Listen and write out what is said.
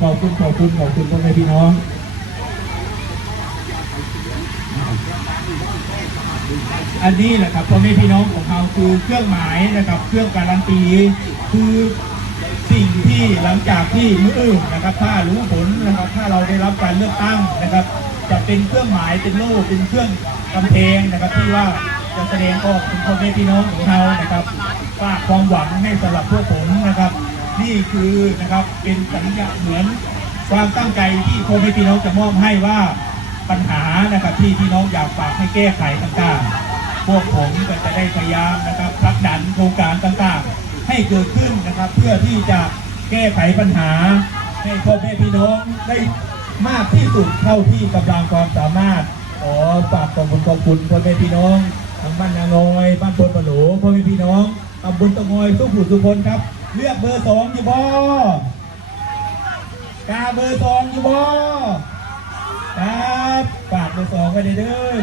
ขอบคุณพ่อแม่พี่น้องอันนี้แหละครับพ่อแม่พี่น้องของเราคือเครื่องหมายนะครับเครื่องการันตีคือสิ่งที่หลังจากที่มื้ออื่นนะครับถ้ารู้ผลนะครับถ้าเราได้รับการเลือกตั้งนะครับจะเป็นเครื่องหมายเป็นโล่เป็นเครื่องกำแพงนะครับที่ว่าจะแสดงออกถึงพ่อแม่พี่น้องของเรานะครับฝากความหวังให้สำหรับพวกผมนะครับนี่คือนะครับเป็นสัญญาเหมือนความตั้งใจที่พ่อแม่พี่น้องจะมอบให้ว่าปัญหานะครับที่พี่น้องอยากฝากให้แก้ไขต่างๆพวกผมก็จะได้พยายามนะครับผลักดันโครงการต่างๆให้เกิดขึ้นนะครับเพื่อที่จะแก้ไขปัญหาให้พ่อแม่พี่น้องได้มากที่สุดเท่าที่กำลังความสามารถขอฝากขอบคุณพ่อแม่พี่น้องทางบ้านนางอยบ้านพลปะโหลพ่อแม่พี่น้องตำบลตะงอยทุกผู้ทุกคนครับเลือกเบอร์2อยู่บ่กาเบอร์2อยู่บ่ครับฝากเบอร์2ไว้เด้อ